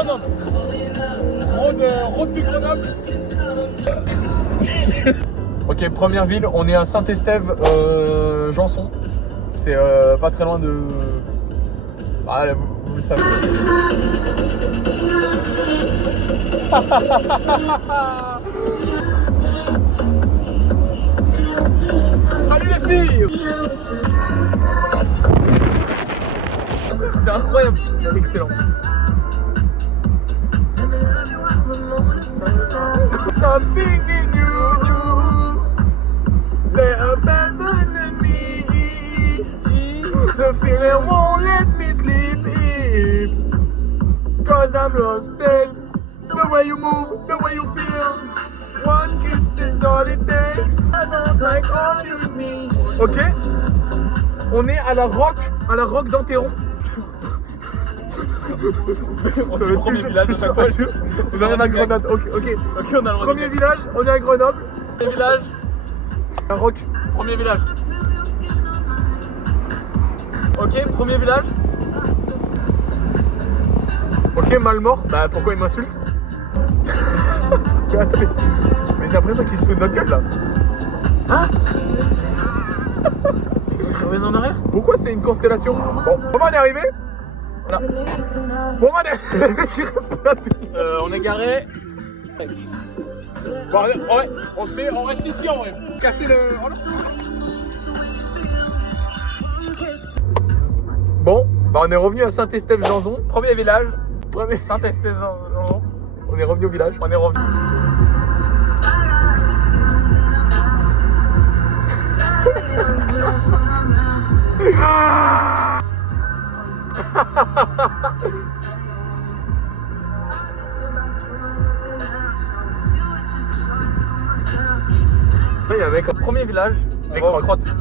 Grenoble. Road de Grenoble. Ok, première ville, on est à Saint-Estève, Janson. C'est pas très loin de... Ah, là, vous le savez. Salut les filles! C'est incroyable, c'est excellent. Something in you, they abandon me. The feeling won't let me sleep. Cause I'm lost dead. The way you move, the way you feel. One kiss is all it takes. Like all you need. Ok, on est à la rock d'Enterron. On est au premier village à chaque fois. On est à Grenoble. Ok. Ok, on a le droit. Premier village, on est à Grenoble. Premier village. Un rock. Premier village. Ok, premier village. Ok, Malmort. Bah pourquoi il m'insulte? Mais attends, mais j'ai l'impression qu'il se fout de notre gueule là. Hein? Je reviens en arrière. Pourquoi c'est une constellation? Bon, comment on est arrivé? Voilà. Bon, on est On est garé. Bon, ouais, on reste ici, on va casser le... Bon, bah on est revenu à Saint-Estève-Janson. Premier village. Premier... Saint-Estève. On est revenu au village. On est revenu. Ça, il y a un mec. Premier village. On Mec va aux crotte. crottes.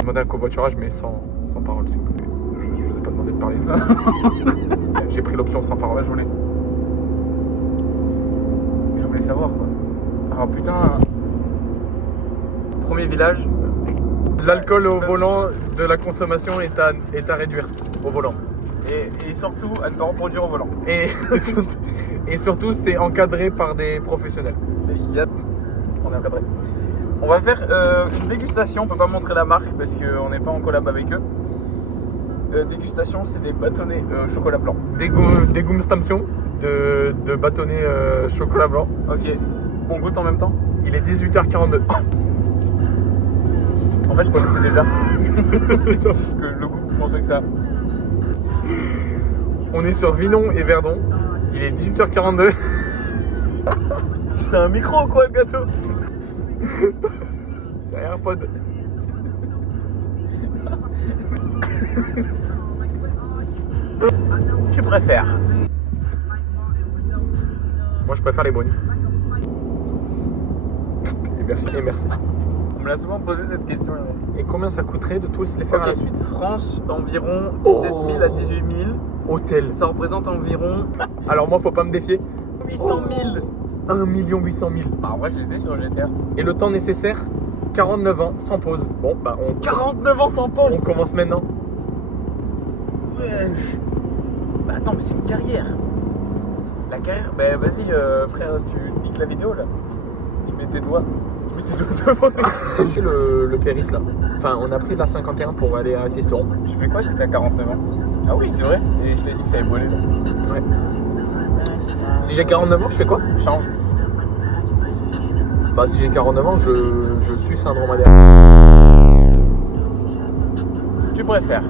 Demander un covoiturage mais sans parole s'il vous plaît. Je vous ai pas demandé de parler. J'ai pris l'option sans parole. Ouais, je voulais savoir quoi. Ah putain. Premier village. L'alcool au volant de la consommation est à réduire au volant. Et surtout à ne pas reproduire au volant. Et surtout c'est encadré par des professionnels. Yep. On est encadré. On va faire une dégustation, on peut pas montrer la marque parce qu'on n'est pas en collab avec eux. Dégustation, c'est des bâtonnets chocolat blanc. Dégustation de bâtonnets chocolat blanc. Ok, on goûte en même temps. Il est 18h42. En fait, je connaissais déjà. Parce que le goût, vous pensez que ça. On est sur Vinon et Verdon. Il est 18h42. C'était un micro quoi, le gâteau. C'est un AirPod. Tu préfères? Moi je préfère les brownies. Et merci. On me l'a souvent posé cette question. Et combien ça coûterait de tous les faire Ok, à la suite? France, environ 17 000 à 18 000. Hôtel. Ça représente environ Alors moi faut pas me défier. 800 000. 1 800 000. Bah, en vrai, je les ai sur GTA. Et le temps nécessaire, 49 ans sans pause. Bon bah 49 ans sans pause. on commence maintenant. Ouais. Bah attends, mais c'est une carrière. La carrière, bah vas-y frère, tu niques la vidéo là. Tu mets tes doigts. C'est le périph' là. Enfin on a pris la 51 pour aller à Sisteron. Tu fais quoi si t'as 49 ans? Ah oui, c'est vrai. Et je t'ai dit que ça allait voler là. Ouais. Si j'ai 49 ans, je fais quoi? Change. Bah si j'ai 49 ans, je suce un dromadaire. Tu préfères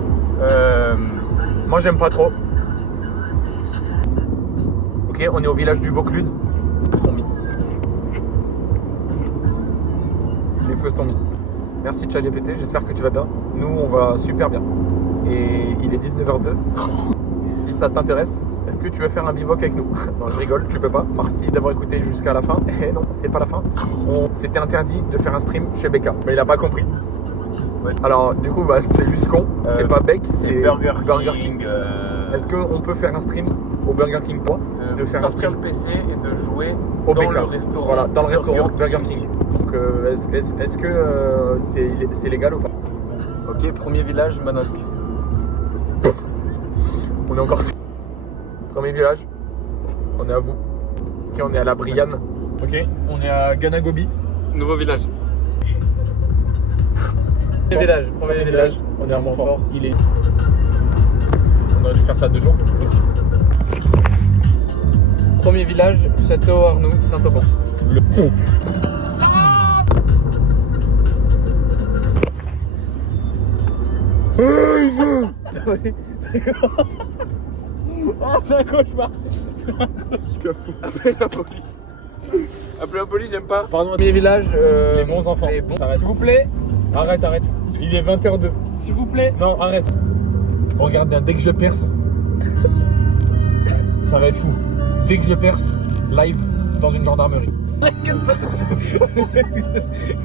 Moi j'aime pas trop. Ok, on est au village du Vaucluse. Les feux sont mis. Les feux sont mis. Merci ChatGPT, j'espère que tu vas bien. Nous on va super bien. Et il est 19h02. Si ça t'intéresse, est-ce que tu veux faire un bivouac avec nous? Non, je rigole, tu peux pas. Merci d'avoir écouté jusqu'à la fin. Eh non, c'est pas la fin. C'était interdit de faire un stream chez Becca, mais il a pas compris. Ouais. Alors du coup, bah, c'est juste con. C'est pas Beck, c'est Burger King. Est-ce qu'on peut faire un stream au Burger King toi de faire un sortir stream le PC et de jouer au dans BK. le restaurant. Voilà, dans le restaurant Burger King. King. Donc est-ce que c'est légal ou pas? Ok, premier village, Manosque. On est encore. Premier village. On est à vous. Ok, on est à la Brianne. Ok, on est à Ganagobi. Nouveau village. Premier village. On est à Montfort. Il est. On aurait dû faire ça 2 jours aussi. Premier village, Château Arnoux, Saint-Auban. Oh, c'est un cauchemar. Appelez la police. Appelez la police, j'aime pas. Pardon. Premier village, Les bons enfants. T'arrêtes. S'il vous plaît. Arrête. Il est 20h02. S'il vous plaît. Non, arrête. Regarde bien, dès que je perce, ça va être fou. Dès que je perce, live dans une gendarmerie.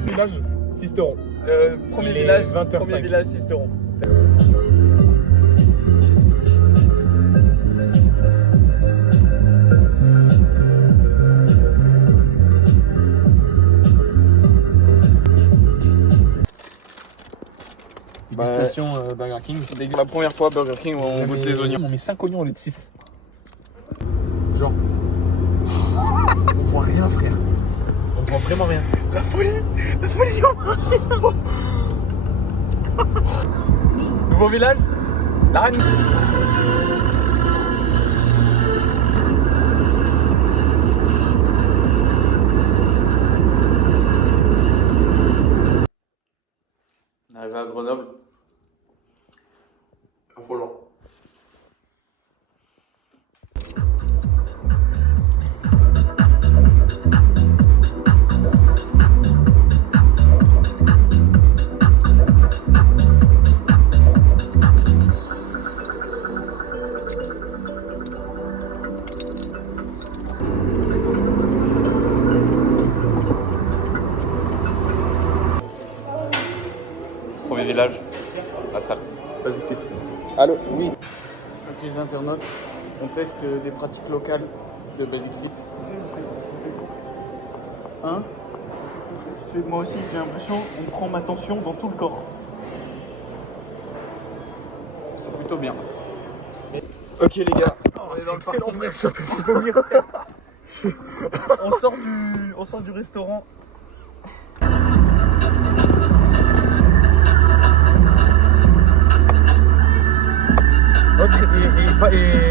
Village, Sisteron. Premier Il est village, 20h05. Premier village, Sisteron. Station Burger King. La première fois, Burger King, on goûte les oignons. On met 5 oignons au lieu de 6. Genre. On voit rien, frère. On voit vraiment rien. La folie, Nouveau village, la reine. On est arrivé à Grenoble. Affolant. Premier village, la salle. Vas-y, fit. Allô, oui. Ok les internautes, on teste des pratiques locales de Basic Fit. Hein? Moi aussi j'ai l'impression qu'on prend ma tension dans tout le corps. C'est plutôt bien. Ok les gars, on est dans le Excellent, parking. frère, je suis en train de vomir. On sort du restaurant.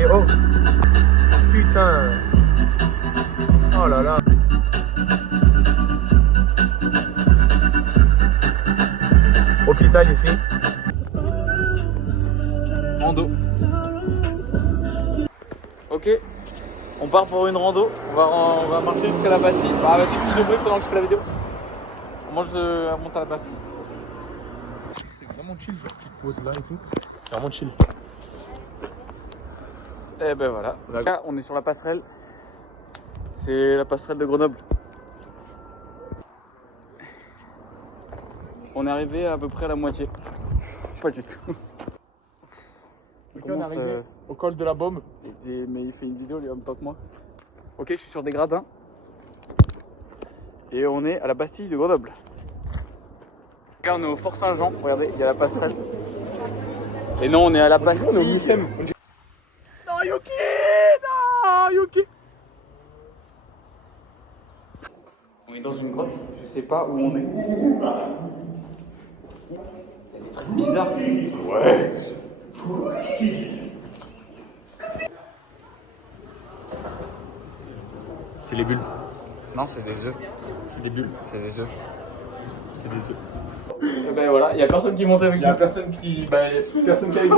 Oh putain. Oh là là. Hôpital ici. Rando. Ok, on part pour une rando. On va marcher jusqu'à la Bastille. Bah, vas-y, plus de bruit pendant que je fais la vidéo. Moi, je monte à la Bastille. C'est vraiment chill, genre tu te poses là et tout. C'est vraiment chill. Et ben voilà. Là, on est sur la passerelle. C'est la passerelle de Grenoble. On est arrivé à peu près à la moitié. Pas du tout. Ok, on est arrivé au col de la Baume. Mais il fait une vidéo lui en même temps que moi. Ok, je suis sur des gradins. Et on est à la Bastille de Grenoble. Là, on est au Fort Saint-Jean. Regardez, il y a la passerelle. Et non, on est à la Bastille. Non, Yuki! Non, Yuki! On est dans une grotte, je sais pas où on est. Il y a des trucs bizarres. Ouais. C'est les bulles. Non, c'est des œufs. C'est des bulles. C'est des œufs. C'est des œufs. Et ben voilà, il y a personne qui monte avec Il y a nous. personne qui. Bah, personne qui a eu.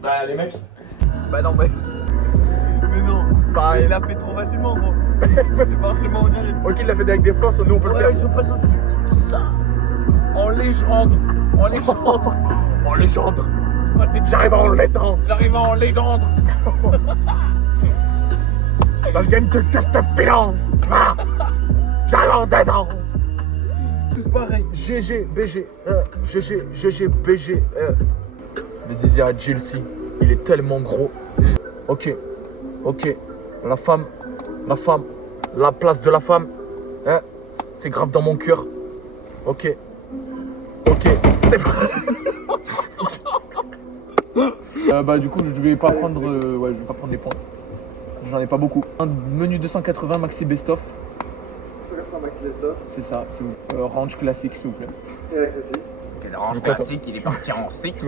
Bah, les mecs. Bah non, mais. Mais non. Bah, il a fait trop facilement, gros. C'est pas forcément on y arrive. Ok, il l'a fait avec des forces, nous on peut le faire. je passe au-dessus. Ça. En légende. En légende. En légende. J'arrive en légende. J'arrive en légende. Dans le game que je te finance. J'arrive dedans. Tous pareil. GG, BG. GG, BG. Mais Zizi à Chelsea, il est tellement gros. Ok. Ok, la femme, la place de la femme, hein, c'est grave dans mon cœur. Ok, c'est bah du coup je vais pas prendre les points. J'en ai pas beaucoup. Un menu 280 maxi best-of. 280 maxi best-of. C'est ça, s'il vous plaît. Range classique s'il vous plaît. Et la classique. Le range classique, il est parti en cycle.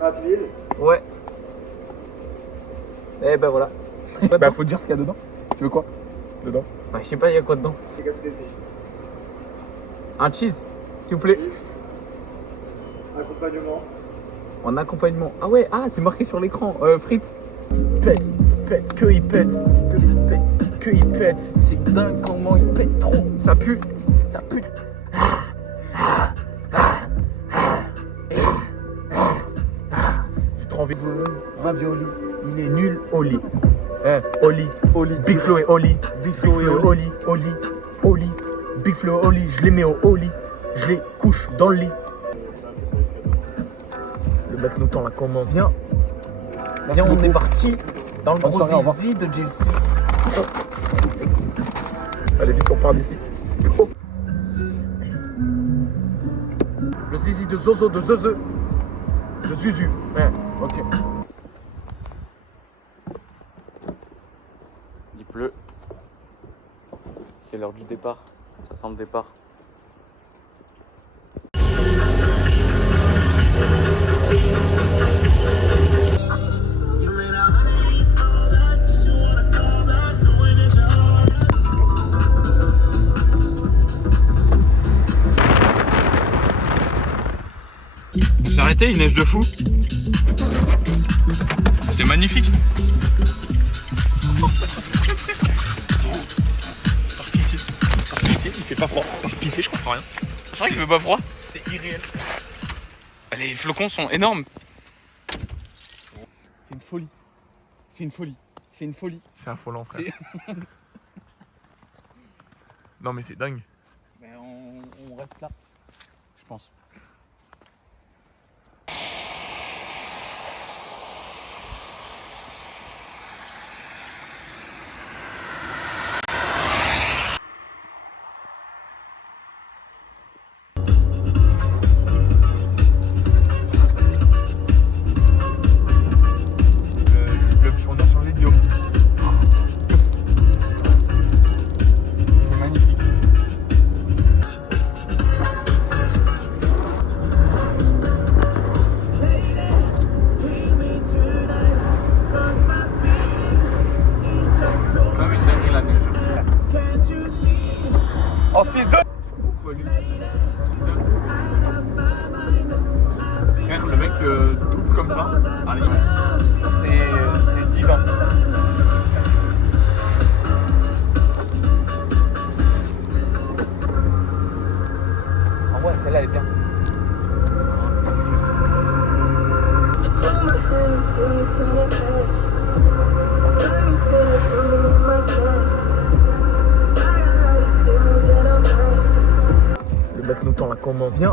Rapide. Ouais. Eh ben voilà. Bah faut dire ce qu'il y a dedans. Tu veux quoi dedans? Bah je sais pas, il y a quoi dedans? C'est capté de fiche. Un cheese, s'il vous plaît. Accompagnement. En accompagnement. Ah ouais, c'est marqué sur l'écran. Frites. Pète, que il pète. C'est dingue comment il pète trop. Ça pue. J'ai trop envie de vous ravioli. Il est nul au lit. Oli. Big Flo et Oli. Big Flo et Oli. Big Flo et Oli. Je les mets au Oli. Je les couche dans le lit. Le mec nous tend la commande. Viens, on est parti dans le Bonne gros soirée, au revoir. zizi de Jesse. Allez vite, on part d'ici. Le zizi de Zozo, de Zeze, de Zuzu. Ouais, ok. Il pleut. C'est l'heure du départ. Ça sent le départ. On s'est arrêté, il neige de fou. C'est magnifique. Par pitié, il fait pas froid. Par pitié, je comprends rien. C'est vrai qu'il fait pas froid. C'est irréel. Les flocons sont énormes. C'est une folie. C'est affolant, frère. Non, mais c'est dingue. Mais on reste là, je pense. On a changé de biome. C'est magnifique. C'est quand même une dinguerie la neige. Oh, fils de... Frère, le mec double comme ça. Allez, c'est divin. Ah ouais, celle-là elle est bien. Le mec nous tend la commande. Viens.